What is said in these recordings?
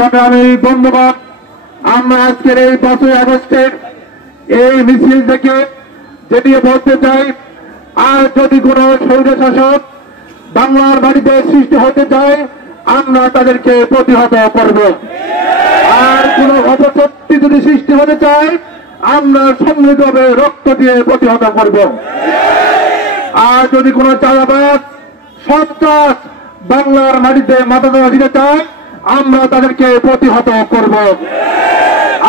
সংগ্রামী বন্ধুগণ, আমরা আজকের এই 5ই আগস্টের এই মিছিল থেকে যেটি বলতে চাই, আর যদি কোনো স্বৈরশাসক বাংলার বাড়িতে সৃষ্টি হতে চায়, আমরা তাদেরকে প্রতিহত করব। আর কোন অপশক্তি যদি সৃষ্টি হতে চায়, আমরা সম্মিলিতভাবে রক্ত দিয়ে প্রতিহত করব। আর যদি কোনো চাঁদাবাজ সন্ত্রাস বাংলার মাটিতে মাথা দেওয়া দিতে চায়, আমরা তাদেরকে প্রতিহত করব।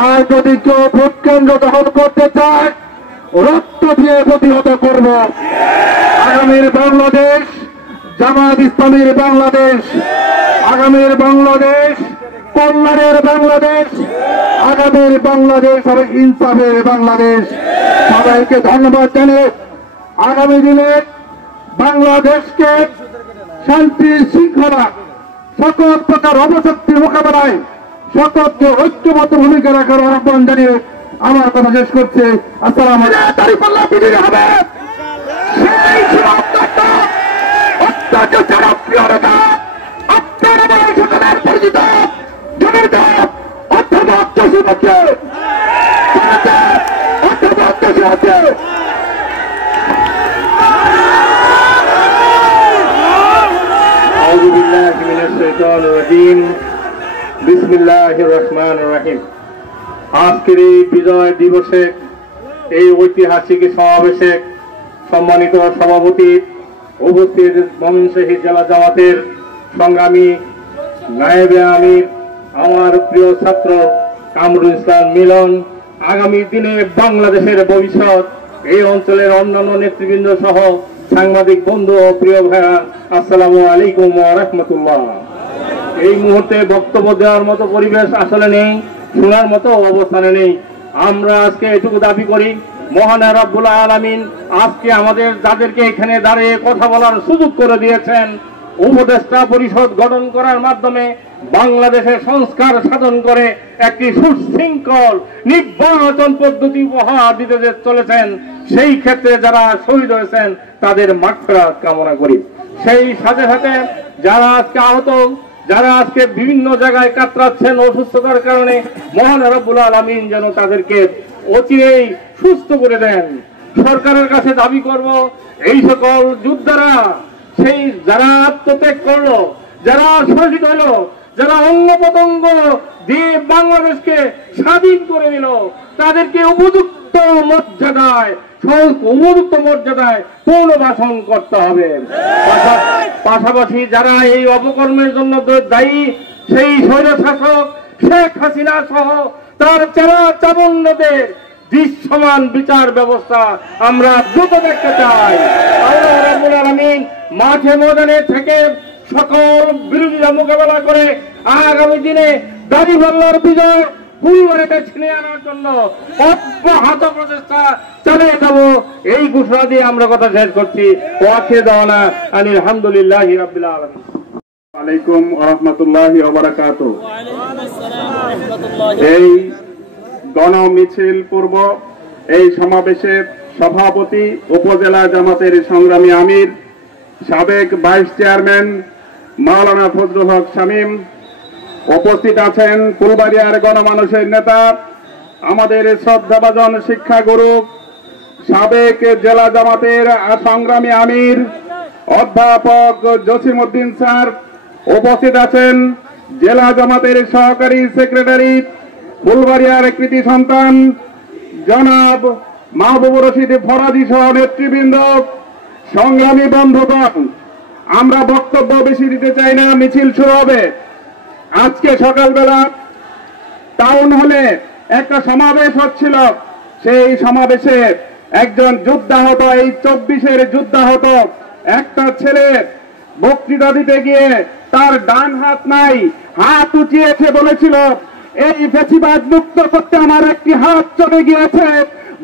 আর যদি কেউ ভোট কেন্দ্র দখল করতে চায়, রক্ত দিয়ে প্রতিহত করব। আগামীর বাংলাদেশ জামাত ইসলামীর বাংলাদেশ, আগামীর বাংলাদেশ কল্যাণের বাংলাদেশ, আগামীর বাংলাদেশ হবে ইনসাফের বাংলাদেশ। সবাইকে ধন্যবাদ জানিয়ে আগামী দিনে বাংলাদেশকে শান্তি শৃঙ্খলা সকল প্রকার অপশক্তির মোকাবেলায় সকলকে ঐক্যবদ্ধ ভূমিকা রাখার আহ্বান জানিয়ে আমার কথা শেষ করছে। আসসালামু আলাইকুম। হবে সেই অত্যন্ত জনপ্রিয় নেতা আপনারা সকলের পরিচিত বিসমিল্লাহির রহমানির রহিম। আজকের এই বিজয় দিবসে এই ঐতিহাসিক সমাবেশে সম্মানিত সভাপতি, উপস্থিত ময়মনসিংহ জেলা জামাতের সংগ্রামী নায়েবে আমির, আমার প্রিয় ছাত্র কামরুল ইসলাম মিলন, আগামী দিনে বাংলাদেশের ভবিষ্যৎ, এই অঞ্চলের অন্যান্য নেতৃবৃন্দ সহ সাংবাদিক বন্ধু ও প্রিয় ভাইরা, আসসালামু আলাইকুম ওয়া রাহমাতুল্লাহ। এই মুহূর্তে বক্তব্য দেওয়ার মতো পরিবেশ আসলে নেই, শোনার মতো অবস্থানে নেই। আমরা আজকে এটুকু দাবি করি, মহান রব্বুল আলামিন আজকে আমাদের যাদেরকে এখানে দাঁড়িয়ে কথা বলার সুযোগ করে দিয়েছেন, উপদেষ্টা পরিষদ গঠন করার মাধ্যমে বাংলাদেশের সংস্কার সাধন করে একটি সুশৃঙ্খল নির্বাচন পদ্ধতি উপহার দিতে চলেছেন। সেই ক্ষেত্রে যারা শহীদ হয়েছেন তাদের মাগফিরাত কামনা করি। সেই সাথে সাথে যারা আজকে আহত, যারা আজকে বিভিন্ন জায়গায় কাতরাচ্ছেন অসুস্থতার কারণে, মহান রব্বুল আলামিন যেন তাদেরকে অচিরেই সুস্থ করে দেন। সরকারের কাছে দাবি করব, এই সকল যোদ্ধারা, সেই যারা আত্মত্যাগ করলো, যারা শহীদ হলো, যারা অঙ্গ প্রত্যঙ্গ দিয়ে বাংলাদেশকে স্বাধীন করে দিল, তাদেরকে উপযুক্ত মর্যাদায় পুনর্বাসন করতে হবে। পাশাপাশি যারা এই অপকর্মের জন্য দায়ী, সেই স্বৈরশাসক শেখ হাসিনা সহ তার চেলা চাবন্যদের দৃশ্যমান বিচার ব্যবস্থা আমরা দ্রুত দেখতে চাই। আল্লাহ রাব্বুল আলামিন মাঠে ময়দানে থেকে সকল বিরোধীরা মোকাবেলা করে আগামী দিনে দাড়িপাল্লার বিজয় ফুলবাড়িতে ছিনিয়ে আনার জন্য অব্যাহত প্রচেষ্টা চালিয়ে যাব, এই ঘোষণা দিয়ে আমরা কথা শেষ করছি। ওয়াখির দাওয়ানা আনিল হামদুলিল্লাহি রাব্বিল আলামিন। আলাইকুম ওয়া রাহমাতুল্লাহি ওয়া বারাকাতুহু। এই গণ মিছিল পূর্ব এই সমাবেশের সভাপতি, উপজেলা জামাতের সংগ্রামী আমির, সাবেক ভাইস চেয়ারম্যান মাওলানা ফজলুল হক শামীম, উপস্থিত আছেন ফুলবাড়িয়ার গণমানুষের নেতা, আমাদের শ্রদ্ধাভাজন শিক্ষাগুরু, সাবেক জেলা জামাতের সংগ্রামী আমির অধ্যাপক জসিমউদ্দিন স্যার, উপস্থিত আছেন জেলা জামাতের সহকারী সেক্রেটারি, ফুলবাড়িয়ার কৃতি সন্তান জনাব মাহবুবুর রশিদ ফরাজি সহ নেতৃবৃন্দ, সংগ্রামী বন্ধুগণ, আমরা বক্তব্য বেশি দিতে চাই না, মিছিল শুরু হবে। আজকে সকালবেলা টাউন হলে একটা সমাবেশ হচ্ছিল, সেই সমাবেশে একজন যুদ্ধাহত, এই 24-এর যুদ্ধাহত একটা ছেলে বক্তৃতা দিতে গিয়ে তার ডান হাত নাই, হাত উঁচিয়েছে, বলেছিল এই ফ্যাসিবাদ মুক্ত করতে আমার একটি হাত চলে গিয়েছে।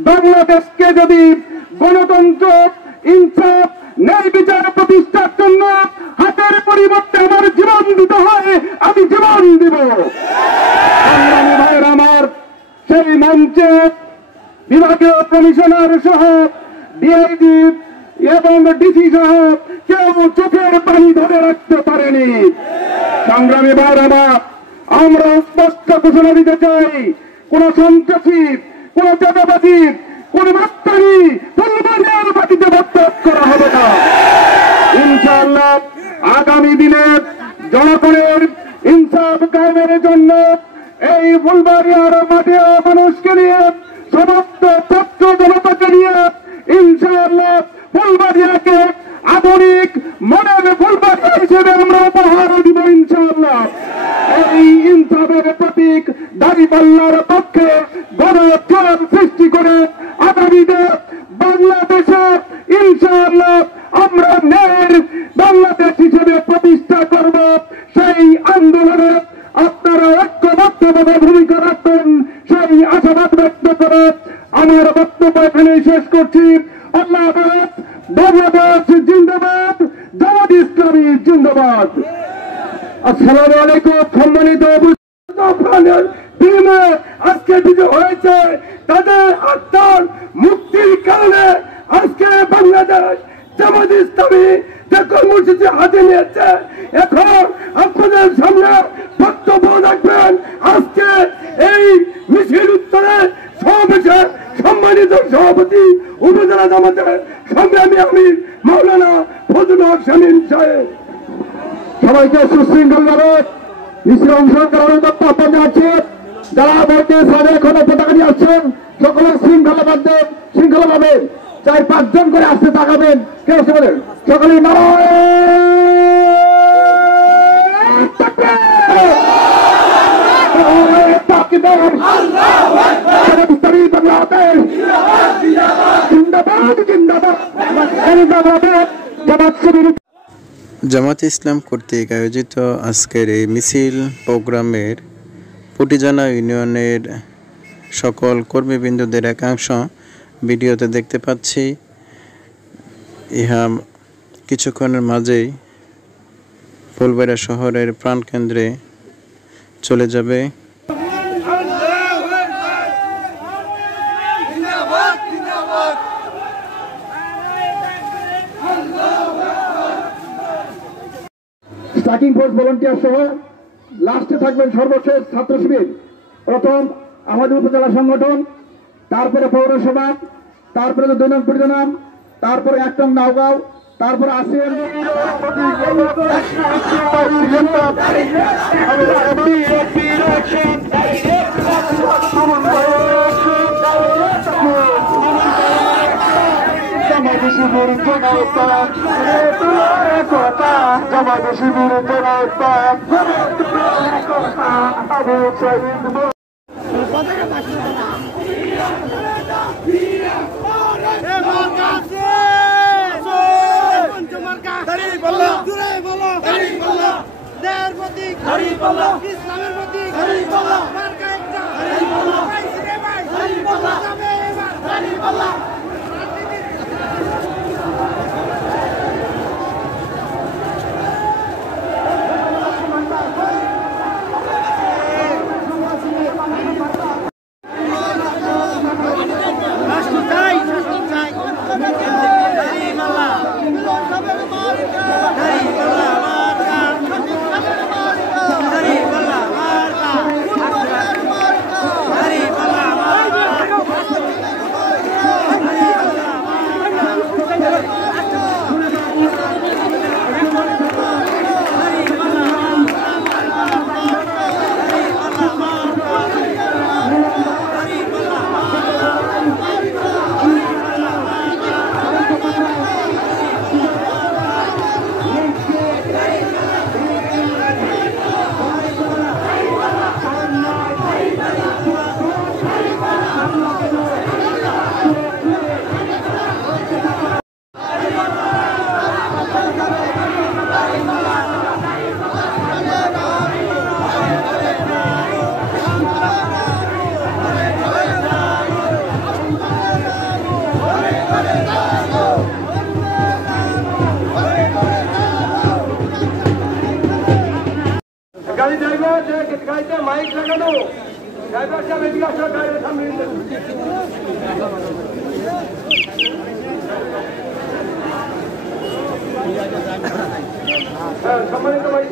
বাংলাদেশকে যদি গণতন্ত্র, ইনসাফ, ন্যায় বিচার প্রতিষ্ঠার জন্য হাতের পরিবর্তে আমার জীবন দিতে হয়, আমি জীবন দিব। আমার সেই মঞ্চে বিভাগীয় কমিশনার সহ ডিআইজি এবং ডিসি সহ কেউ চোখের পানি ধরে রাখতে পারেনি। সংগ্রামী ভাইরা, আমরা স্পষ্ট ঘোষণা দিতে চাই, কোন সন্ত্রাসী, কোন চাঁদাবাজি, কোন মাস্তানি ফুলবাড়িয়ার মাটিতে বরদাস্ত করা হবে না। ইনশাআল্লাহ আগামী দিনে জনগণের ইনসাফ কায়েমের জন্য এই ফুলবাড়িয়ার মাঠে মানুষকে নিয়ে, সমস্ত ছাত্র জনতাকে নিয়ে ইনশাআল্লাহ ফুলবাড়িয়াকে আধুনিক মডেল ফুলবাড়িয়া হিসেবে আমরা উপহার দিব ইনশাআল্লাহ। এই ইনসাফের প্রতীক দাঁড়িপাল্লার পক্ষে গণজোয়ার সৃষ্টি করে আগামীতে বাংলাদেশে ইনশাআল্লাহ আমরা ন্যায়ের বাংলাদেশ হিসেবে প্রতিষ্ঠা করব। সেই আন্দোলনে আপনারা ঐক্যবদ্ধভাবে ভূমিকা রাখবেন, সেই আশাবাদ ব্যক্ত করে আমার বক্তব্য এখানে শেষ করছি। আল্লাহ হাফেজ। বাংলাদেশ জিন্দাবাদ, জামাত ইসলামী জিন্দাবাদ। আসসালামু আলাইকুম। সম্মানিত আজকে বিজয় হয়েছে, তাদের আত্মার মুক্তির কারণে আজকে বাংলাদেশ জামাত ইসলামী যে কর্মসূচি হাতে নিয়েছে, এখন আপনাদের সামনে বক্তব্য রাখবেন। আজকে এই মিছিল উত্তরে সমাবেশে সম্মানিত সভাপতি উপজেলা জামাতের সংগ্রামী আমির মাওলানা ফজলুল হক শামীম সাহেব। সবাইকে সুশৃঙ্খলভাবে মিছিলে অংশগ্রহণ করার জন্য আহ্বান জানাচ্ছি। যারা বলতে সাড়ে এখনো পতাকা নিয়ে আসছেন, সকলে শৃঙ্খলাভাবে 4-5 জন করে আসতে তাকাবেন। কে আসতে বলেন? সকলে জামাত ইসলাম কর্তৃক আয়োজিত আজকের এই মিছিল প্রোগ্রামের পুটিজানা ইউনিয়নের সকল কর্মীবৃন্দদের একাংশ ভিডিওতে দেখতে পাচ্ছি। ইহা কিছুক্ষণের মাঝেই ফুলবাড়িয়া শহরের প্রাণকেন্দ্রে চলে যাবে। স্ট্রাইকিং ফোর্স ভলান্টিয়ার সহ লাস্টে থাকবেন সর্বশেষ ছাত্র শিবির, প্রথম আমাদের উপজেলা সংগঠন, তারপরে পৌরসভা, তারপরে 2 নং পরিজনাম, তারপরে 1 নং নাওগাঁও, তারপরে আসিয়ান মাইক লাগানো ড্রাইভার সাহেব এদিকে আসো, গাড়ির সামনে সম্মানিত ভাই